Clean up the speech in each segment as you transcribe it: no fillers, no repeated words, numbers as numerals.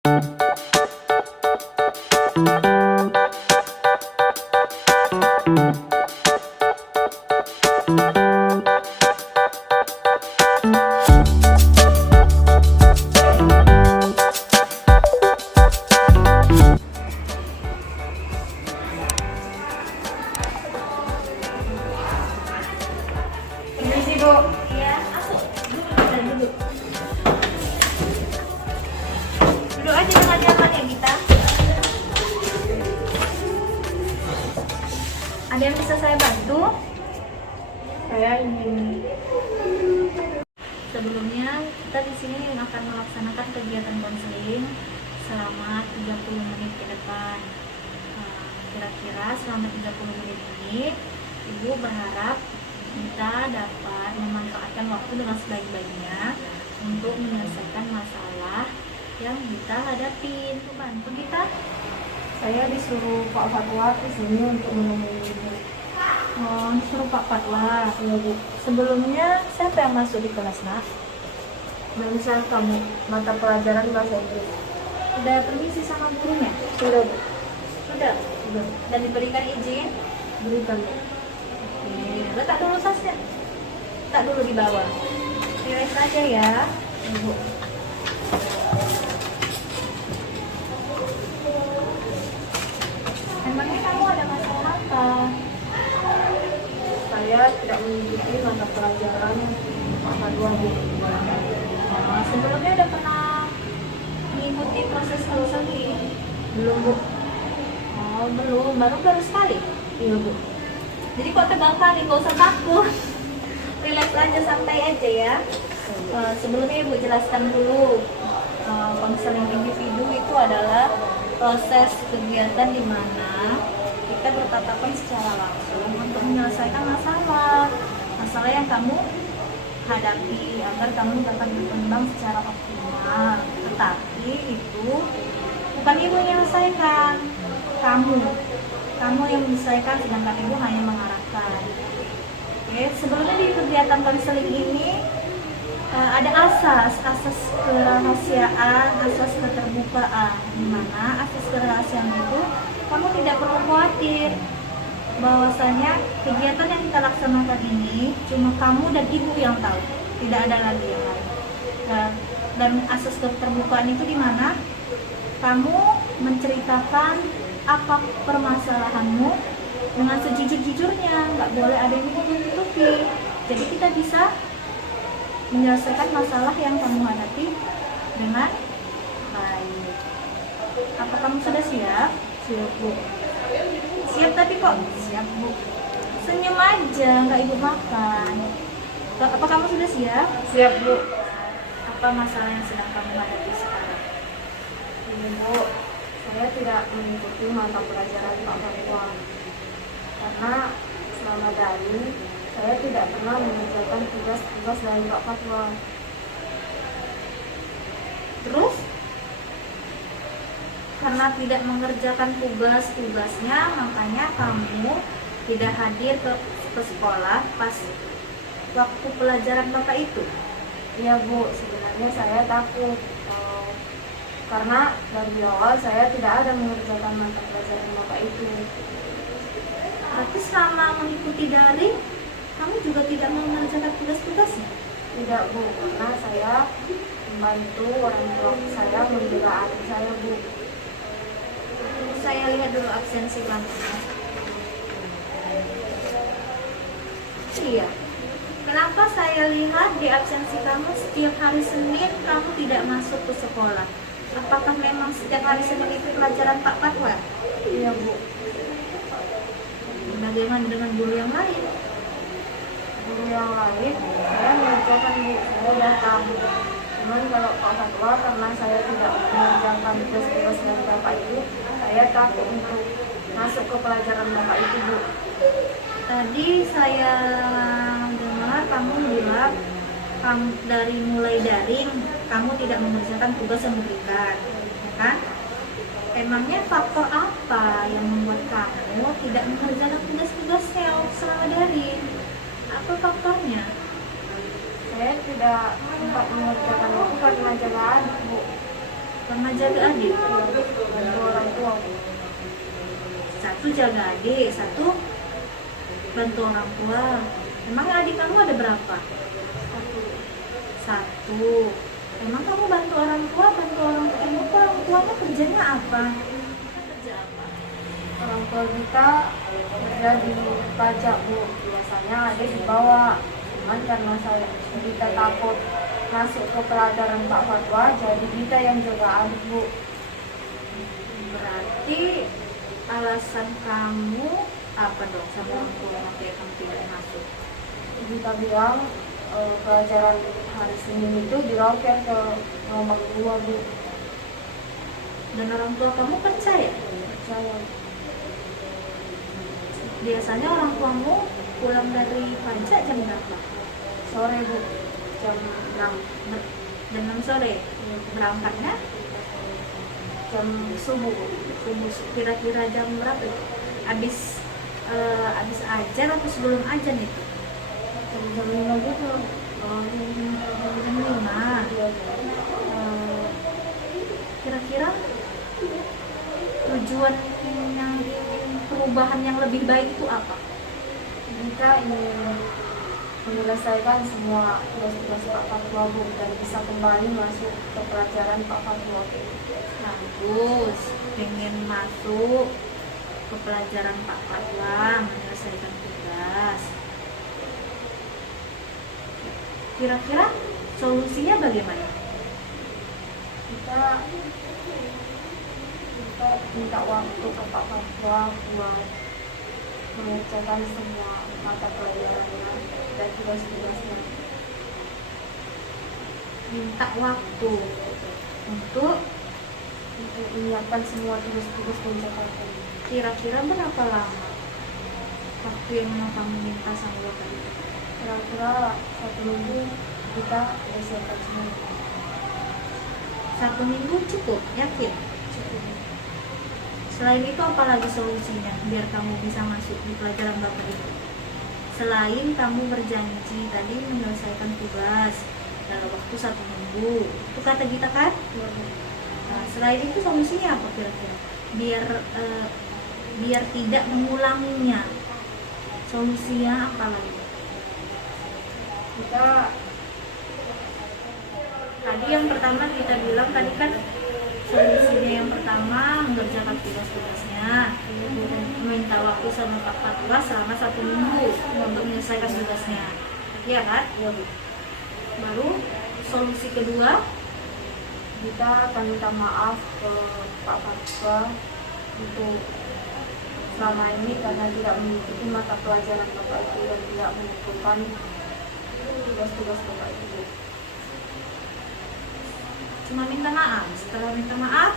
Permisi, Bu. Iya, masuk. Duduk. Duduk aja dengan nyaman ya kita. Ada yang bisa saya bantu? Saya ingin Sebelumnya kita di sini akan melaksanakan kegiatan konseling selama 30 menit ke depan. Kira-kira selama 30 menit ini Ibu berharap kita dapat memanfaatkan waktu dengan sebaik-baiknya untuk menyelesaikan masalah yang kita hadapin. Bantu kita. saya disuruh Pak Fatwa ke sini untuk menemui Ibu. Oh, suruh Pak Fatwa. Iya, Bu. Sebelumnya siapa yang masuk di kelas, Nak? Barusan kamu mata pelajaran bahasa Inggris. Udah permisi sama gurunya? Sudah, Bu. Sudah. Sudah. Dan diberikan izin? Berikan, Bu. Oke, letak dulu tasnya. Letak dulu di bawah. Relax aja ya. Ibu. Emangnya kamu ada masalah apa? Saya tidak mengikuti mata pelajaran Pak Fatwa, Bu. Sebelumnya udah pernah mengikuti proses konseling? Belum, Bu. Oh, belum. Baru sekali? Iya, Bu. Jadi kok tegang kali, gak usah takut. Relax aja, santai aja ya. Sebelumnya Ibu jelaskan dulu, konseling individu itu adalah proses kegiatan di mana kita bertatapan secara langsung untuk menyelesaikan masalah yang kamu hadapi agar kamu dapat berkembang secara optimal. Tetapi itu bukan Ibu yang menyelesaikan, kamu yang menyelesaikan, sedangkan Ibu hanya mengarahkan. Oke, sebelumnya di kegiatan konseling ini ada asas kerahasiaan, asas keterbukaan, di mana asas kerahasiaan itu kamu tidak perlu khawatir bahwasanya kegiatan yang kita laksanakan ini cuma kamu dan Ibu yang tahu, tidak ada lagi yang lain. Dan asas keterbukaan itu di mana kamu menceritakan apa permasalahanmu dengan sejujur-jujurnya, nggak boleh ada yang ditutupi. Jadi kita bisa menyelesaikan masalah yang kamu hadapi dengan baik. Apa kamu sudah siap? Siap, Bu. Siap tapi kok siap, Bu? Senyum aja, nggak Ibu makan. Apa kamu sudah siap? Siap, Bu. Apa masalah yang sedang kamu hadapi sekarang? Ini, Bu. Saya tidak mengikuti mata pelajaran Pak Fatwa. Karena selama daring saya tidak pernah mengerjakan tugas-tugas dari Pak Fatwa. Terus? Karena tidak mengerjakan tugas-tugasnya, makanya kamu tidak hadir ke sekolah pas waktu pelajaran Bapak itu. Iya, Bu, sebenarnya saya takut karena dari awal saya tidak ada mengerjakan mata pelajaran Bapak itu. Tapi selama mengikuti daring, kamu juga tidak mengerjakan tugas-tugasnya. Tidak, Bu, karena saya membantu orang tua saya membela adik saya, Bu. Saya lihat dulu absensi kamu. Iya. Kenapa saya lihat di absensi kamu setiap hari Senin kamu tidak masuk ke sekolah? Apakah memang setiap hari Senin itu pelajaran Pak Fatwa? Iya, Bu. Bagaimana dengan guru yang lain? Guru yang lain saya mengerjakan, Bu. Saya datang. Cuman kalau Pak Fatwa, karena saya tidak mengerjakan tugas-tugas dari Bapak itu, saya takut untuk masuk ke pelajaran Bapak itu, Bu. Tadi saya dengar kamu bilang dari mulai daring kamu tidak mengerjakan tugas yang diberikan, ya kan? Emangnya faktor apa yang membuat kamu tidak mengerjakan tugas-tugasnya selama daring? Apa faktornya? Saya tidak sempat mengerjakan itu karena jaga adik, Bu. Pernah jaga adik? Bantu orang tua. Satu jaga adik, satu bantu orang tua. Emang adik kamu ada berapa? Satu. Emang kamu bantu orang tua, emang orang tuamu kerjanya apa? Kerja apa? Orang tua kita kerja di pajak, Bu. Biasanya ada dibawa. Cuman karena kita takut masuk ke pelajaran Pak Fatwa, jadi kita yang jaga adik, Bu. Berarti alasan kamu apa dong sama orang tua makanya kamu tidak masuk? Kita bilang pelajaran hari Senin itu diroket ke nomor 2, Bu. Dan orang tua kamu percaya? Percaya. Biasanya orang tuamu pulang dari pajak jam berapa? Sore, Bu. Jam 6. Jam 6 sore. Berangkatnya Jam subuh, Bu. subuh, kira-kira jam berapa? Habis ajar atau sebelum ajar itu? Jam 5 gitu. Jam 5. Iya. Kira-kira tujuan yang perubahan yang lebih baik itu apa? Kita ingin menyelesaikan semua tugas-tugas Pak Fatwa, Bu, dan bisa kembali masuk ke pelajaran Pak Fatwa. Bagus, pengen masuk ke pelajaran Pak Fatwa, menyelesaikan tugas. Kira-kira solusinya bagaimana? Kita minta waktu ke Pak Fatwa buat mengerjakan semua mata pelajarannya dan tugas-tugasnya. Minta waktu untuk Menyiapkan semua tugas-tugas dan catatan. kira-kira berapa lama waktu yang mau kamu minta sama Bapak itu? Kira-kira 1 minggu kita udah siapkan semua. 1 minggu cukup, yakin? Cukup. Selain itu apa lagi solusinya biar kamu bisa masuk di pelajaran Bapak itu? Selain kamu berjanji tadi menyelesaikan tugas dalam waktu 1 minggu, itu kata kita kan? Iya, Bu. Nah, selain itu solusinya apa kira-kira? Biar tidak mengulanginya. Solusinya apa lagi? Kita Tadi yang pertama kita bilang tadi kan solusinya yang pertama mengerjakan tugas-tugasnya, meminta waktu sama Pak Fatwa selama 1 minggu untuk menyelesaikan tugasnya, iya kan? ya, Bu. Baru solusi kedua, Kita akan minta maaf ke Pak Fatwa untuk selama ini karena tidak mengikuti mata pelajaran Bapak itu dan tidak mengumpulkan tugas-tugas Bapak itu. cuma minta maaf. Setelah minta maaf,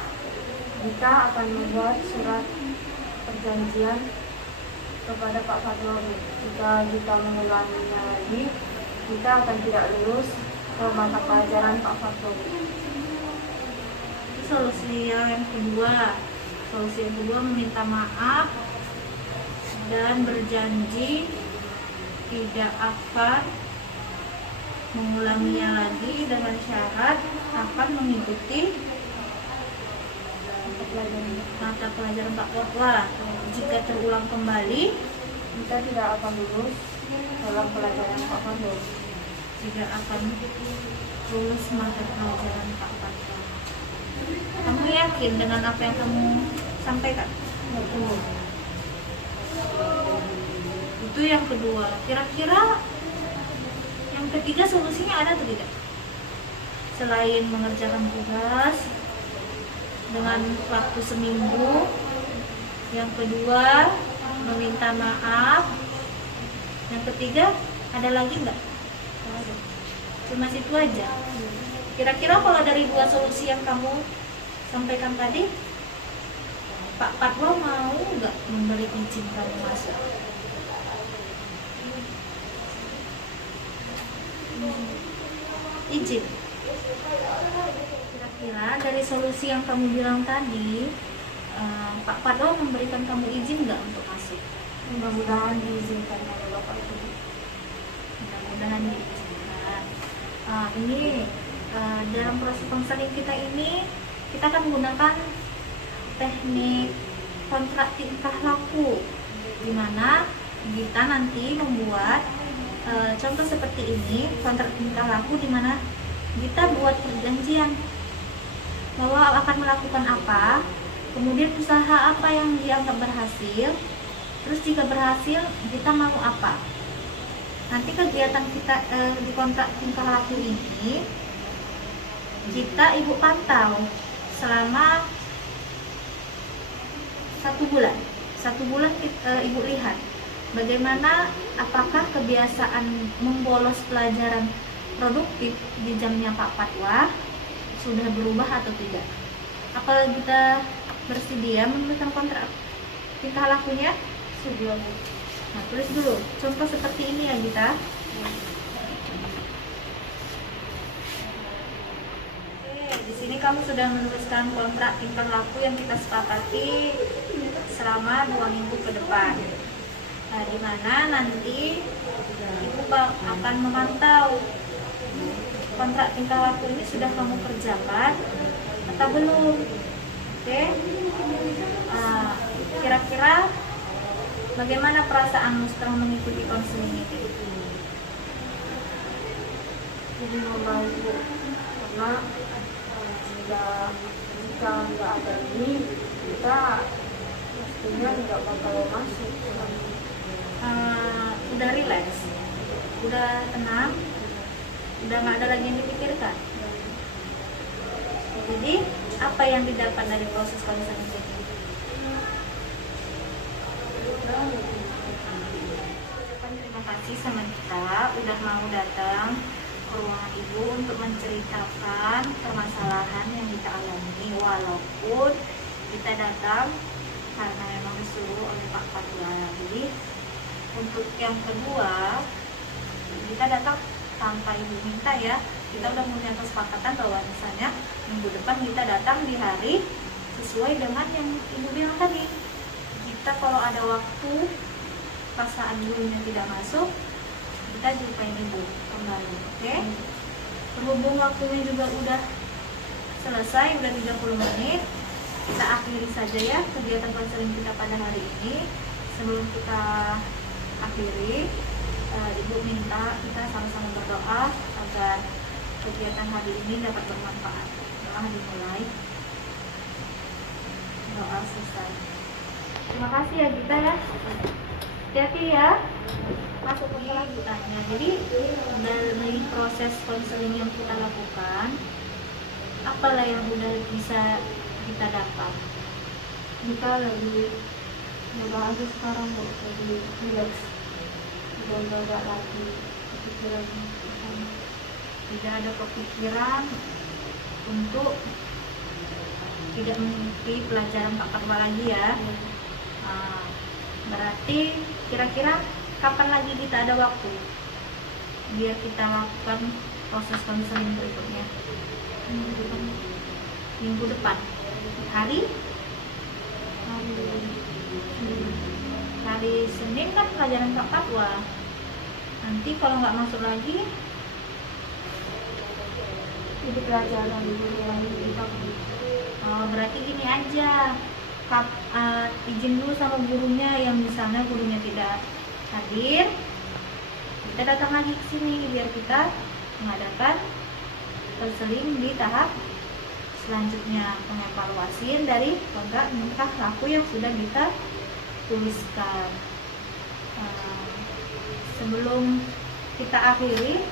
Kita akan membuat surat perjanjian kepada Pak Fatwa. Jika kita mengulanginya lagi, kita akan tidak lulus ke mata pelajaran Pak Fatwa. itu solusi yang kedua. Solusi yang kedua meminta maaf dan berjanji tidak akan mengulanginya lagi dengan syarat akan mengikuti mata pelajaran Pak Fatwa. Jika terulang kembali, Kita tidak akan lulus dalam pelajaran Pak Fatwa. tidak akan lulus mata pelajaran Pak Fatwa. Kamu yakin dengan apa yang kamu sampaikan? Betul. Itu yang kedua. Kira-kira yang ketiga solusinya ada atau tidak? Selain mengerjakan tugas dengan waktu seminggu, yang kedua meminta maaf, yang ketiga ada lagi nggak? Cuma situ aja. Kira-kira kalau dari dua solusi yang kamu sampaikan tadi, Pak Fatwa mau nggak memberi izin kamu masuk? Izin. Kira-kira dari solusi yang kamu bilang tadi, Pak Fatwa memberikan kamu izin nggak untuk masuk? Mudah-mudahan diizinkan oleh Bapak itu. Mudah-mudahan diizinkan. Ini dalam proses konseling kita ini kita akan menggunakan teknik kontrak tingkah laku, di mana kita nanti membuat contoh seperti ini, kontrak tingkah laku, di mana kita buat perjanjian bahwa akan melakukan apa, kemudian usaha apa yang dianggap berhasil, terus jika berhasil kita mau apa. Nanti kegiatan kita di kontrak tingkah laku ini kita ibu pantau selama 1 bulan. 1 bulan ibu lihat bagaimana, apakah kebiasaan membolos pelajaran produktif di jamnya Pak Patwa sudah berubah atau tidak. Apakah kita bersedia menuliskan kontrak tingkah lakunya? Sudah. Nah, tulis dulu. Contoh seperti ini ya kita. Oke, di sini kamu sudah menuliskan kontrak tingkah laku yang kita sepakati selama 2 minggu ke depan. Nah, di mana nanti ibu akan memantau kontrak tingkah laku ini sudah kamu kerjakan atau belum. Oke. Kira-kira bagaimana perasaanmu setelah mengikuti konseling ini? Jadi membaik, Bu, karena jika nggak ada ini kita pastinya nggak bakal masuk. Udah rileks, udah tenang, udah nggak ada lagi yang dipikirkan. Jadi apa yang didapat dari proses konseling ini? Terima kasih sama kita udah mau datang ke ruangan ibu untuk menceritakan permasalahan yang kita alami, walaupun kita datang karena memang disuruh oleh Pak Patwa. Jadi untuk yang kedua, kita datang tanpa ibu minta ya. Kita udah punya kesepakatan bahwa misalnya minggu depan kita datang di hari sesuai dengan yang ibu bilang tadi. Kita kalau ada waktu pas saat gurunya tidak masuk, kita jumpain ibu kembali. Oke? Berhubung waktunya juga udah selesai, udah 30 menit, kita akhiri saja ya kegiatan konseling kita pada hari ini. Sebelum kita akhiri, ibu minta kita sama-sama berdoa agar kegiatan hari ini dapat bermanfaat. Doa dimulai, doa selesai. Terima kasih ya Gita ya. Hati-hati ya. Masuk ke lanjutannya. Jadi dari proses konseling yang kita lakukan, apalah yang udah bisa kita dapat? Kita lagi nyoba aja sekarang, Bu, lagi relax, udah nggak lagi kepikiran. Tidak ada kepikiran untuk tidak mengikuti pelajaran Pak Patwa lagi ya. Berarti kira-kira kapan lagi kita ada waktu biar kita lakukan proses konseling berikutnya? Minggu depan. Hari Senin kan pelajaran Pak Patwa. Nanti kalau nggak masuk lagi, Jadi pelajaran guru yang kita berarti gini aja, izin dulu sama gurunya, yang misalnya gurunya tidak hadir, kita datang lagi ke sini biar kita mengadakan konseling di tahap selanjutnya, pengevaluasian dari kontrak tingkah laku yang sudah kita tuliskan. Sebelum kita akhiri,